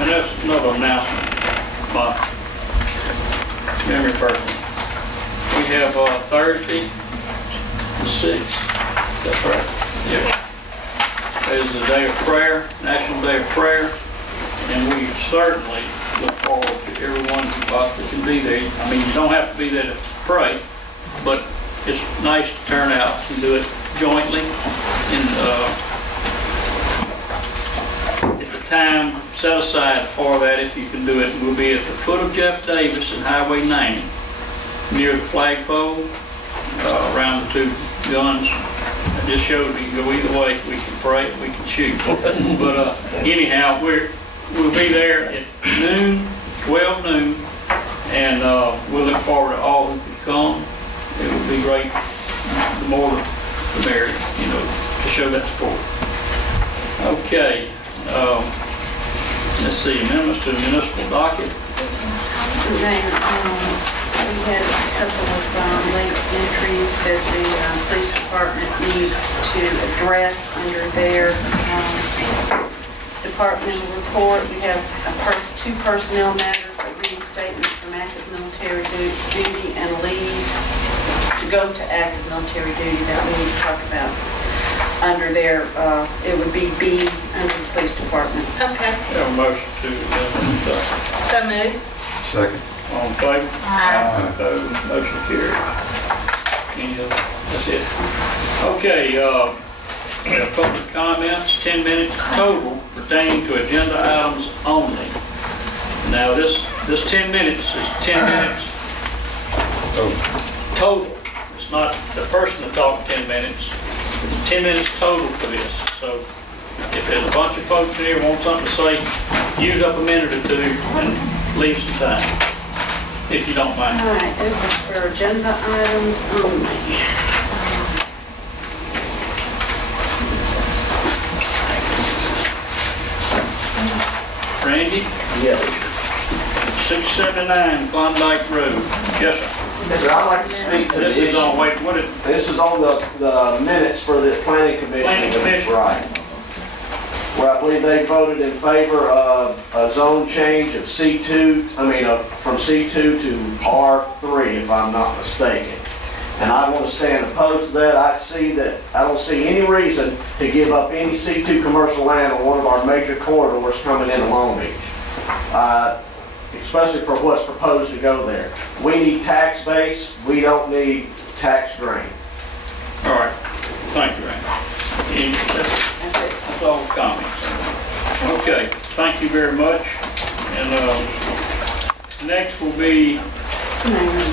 And that's another announcement. My memory person. We have Thursday, the 6th. Is that correct? Yeah. It is the day of prayer, National Day of Prayer, and we certainly look forward to everyone who possibly can be there. I mean, you don't have to be there to pray, but it's nice to turn out and do it jointly. And at the time set aside for that, if you can do it, we'll be at the foot of Jeff Davis and Highway 90, near the flagpole, around the two guns. I just showed we can go either way. We can pray, we can shoot. But anyhow, we'll be there at noon, 12 noon, and we'll look forward to all who can come. It would be great, the more the merrier, you know, to show that support. Okay, let's see, amendments to the municipal docket. We had a couple of late entries that the police department needs to address under their departmental report. We have two personnel matters, a reinstatement from active military duty and leave to go to active military duty that we need to talk about. Under their, it would be B under the police department. We Okay. have a motion to So moved. Second. all in favor? Aye. Opposed? Motion carried. Any other? That's it. Okay, we have public comments, 10 minutes total pertaining to agenda items only. Now this 10 minutes is 10 minutes total. It's not the person to talk 10 minutes. It's 10 minutes total for this. So if there's a bunch of folks in here who want something to say, use up a minute or two and leave some time, if you don't mind. All right, this is for agenda items only. Randy? Yes. 679 Klondike Road. Yes, sir. Yes, sir. I'd like to speak to the This is on, issue. wait, what is, This is on the minutes for the planning commission. Planning commission. Right. Where I believe they voted in favor of a zone change of C2, from C2 to R3, if I'm not mistaken. And I want to stand opposed to that. I don't see any reason to give up any C2 commercial land on one of our major corridors coming into Long Beach. Especially for what's proposed to go there. We need tax base, we don't need tax drain. all right. Thank you, Randy. That's all the comments. Okay, thank you very much. And next will be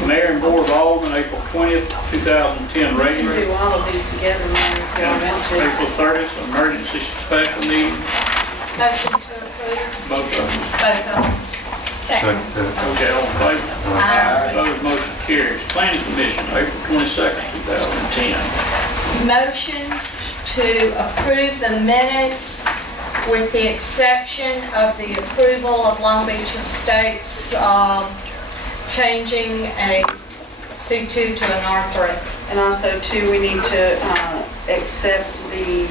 Mayor and Board of Alderman, April 20th, 2010 We regular. can do all of these together, Mayor, if y'all want to. April 30th, emergency special meeting, Motion to approve. both of them. Both of them. Second. Okay, all in favor? Aye. Opposed, motion carries. Planning Commission, April 22nd, 2010. Motion to approve the minutes with the exception of the approval of Long Beach Estates changing a C2 to an R3. And also, too, we need to accept the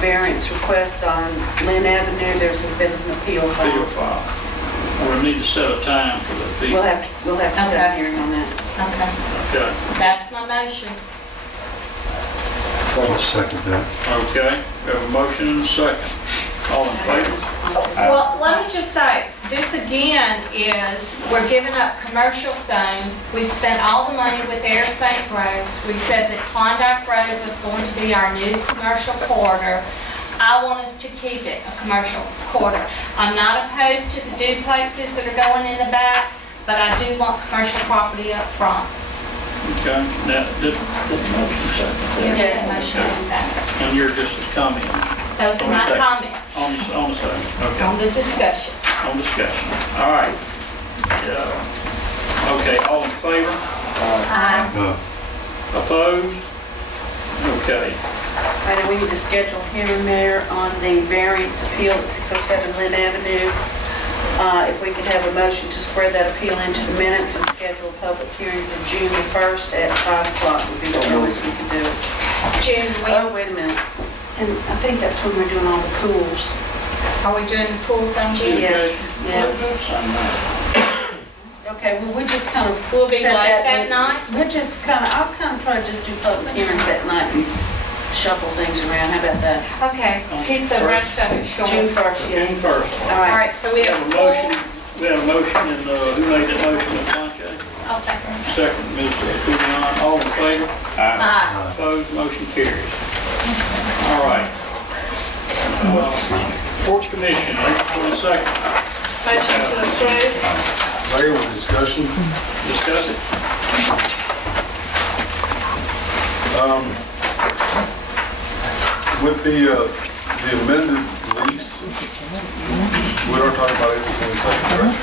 variance request on Lynn Avenue. There's been an appeal Appeal filed. file. We need to set a time for the appeal. We'll have to set a Okay. hearing on that. Okay. Okay, That's my motion. I'll second that. okay. We have a motion and a second. All in favor? Well, let me just say, this again is, we're giving up commercial zone. We've spent all the money with Air St. Rose. We said that Klondike Road was going to be our new commercial corridor. I want us to keep it a commercial corridor. I'm not opposed to the duplexes that are going in the back, but I do want commercial property up front. Okay, now, did motion second? Yes, motion is second. And you're just as comment Those are On the my second. comments on the second, okay, on the discussion. on discussion. All right. Okay, all in favor? Aye. Opposed? Okay. And we need to schedule a hearing, Mayor, on the variance appeal at 607 Lynn Avenue. If we could have a motion to spread that appeal into the minutes and schedule a public hearing for June the 1st at 5 o'clock would be the earliest we could do it. June, Oh, wait a minute. And I think that's when we're doing all the pools. Are we doing the pool zone, Judy? Yes, yes. Yes. Okay, well, we just kind of. We'll be set late that in- night? We'll just kind of, I'll kind of try to just do public hearings that night and shuffle things around. How about that? Okay, keep the rest of it short. June 1st, yeah. June 1st. All All right. right, so we We have have a pool. motion, and who made that motion, Ms. Planche? I'll second. Second, Ms. Bouillon, all in favor? Aye. Opposed, motion carries. All right. Ports Commission, April 22nd, Motion to approve. Second with discussion. discuss it. With the amended lease, we are talking about April 22nd, right?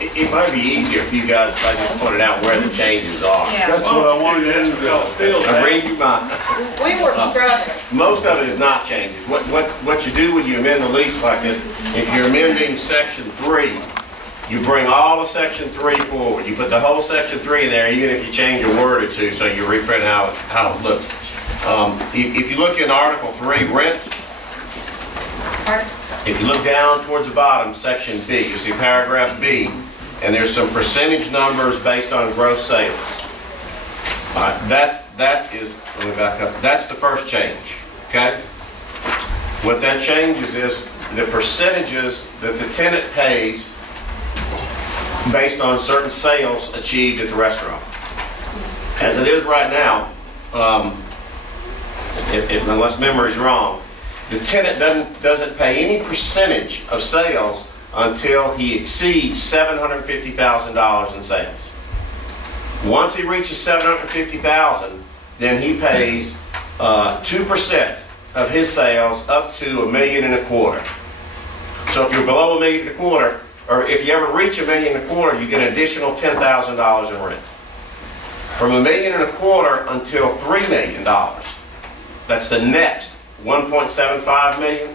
It might be easier if you guys, if I just pointed out where the changes are. Yeah, That's what I wanted to do. Phil, I read you my, we were struggling. most of it is not changes. What you do when you amend the lease like this, if you're amending section 3, you bring all of section 3 forward. You put the whole section 3 in there, even if you change a word or two, so you reprint how it looks. If you look in Article 3, rent, if you look down towards the bottom, section B, you see paragraph B, and there's some percentage numbers based on gross sales. All right, that is, let me back up, that's the first change, okay? What that changes is the percentages that the tenant pays based on certain sales achieved at the restaurant. As it is right now, unless memory's wrong, the tenant doesn't pay any percentage of sales until he exceeds $750,000 in sales. Once he reaches $750,000, then he pays 2% of his sales up to $1.25 million. So if you're below $1.25 million, or if you ever reach $1.25 million, you get an additional $10,000 in rent. From $1.25 million until $3 million, that's the next 1.75 million.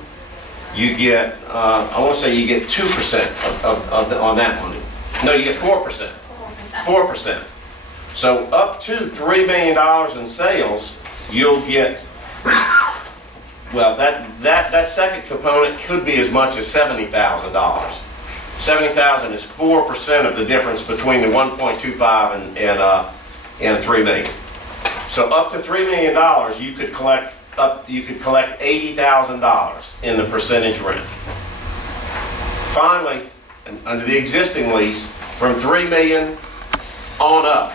You get, I want to say you get 2% on that money. No, you get 4%. 4%. So up to $3 million in sales, you'll get, well, that second component could be as much as $70,000. $70,000 is 4% of the difference between the 1.25 and 3 million. So up to $3 million, you could collect $80,000 in the percentage rent. Finally, under the existing lease, from $3 million on up,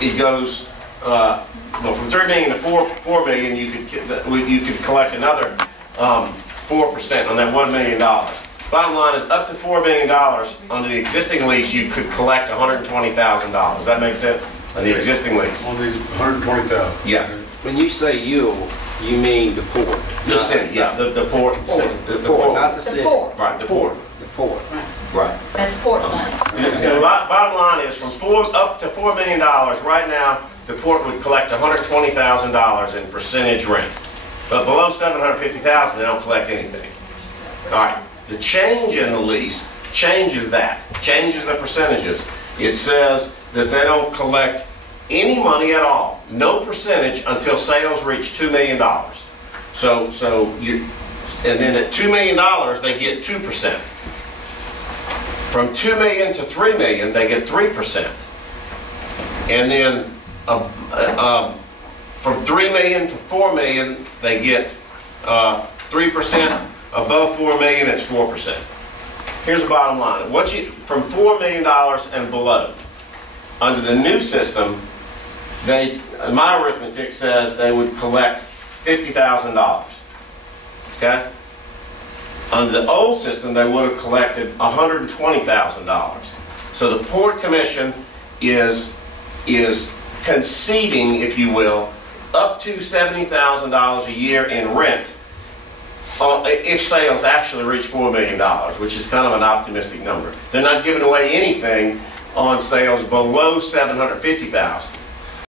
it goes well, from $3 million to $4 million. You could collect another 4% on that $1 million. Bottom line is up to $4 million under the existing lease, you could collect $120,000. Does that make sense? On the existing lease. On the 120,000. Yeah. When you say you mean the port? The city, yeah, the port. The Port, not the The city. port, Right, the port. The port. Right. that's port money. So bottom line is, from up to $4 million, right now, the port would collect $120,000 in percentage rent. But below $750,000, they don't collect anything. All right, the change in the lease changes that, changes the percentages. It says that they don't collect any money at all, no percentage, until sales reach $2 million. And then at $2 million, they get 2%. From $2 million to $3 million, they get 3%. And then from $3 million to $4 million, they get 3%. Above $4 million, it's 4%. Here's the bottom line. From $4 million and below, under the new system, my arithmetic says they would collect $50,000. Okay? Under the old system, they would have collected $120,000. So the Port Commission is conceding, if you will, up to $70,000 a year in rent if sales actually reach $4 million, which is kind of an optimistic number. They're not giving away anything on sales below $750,000.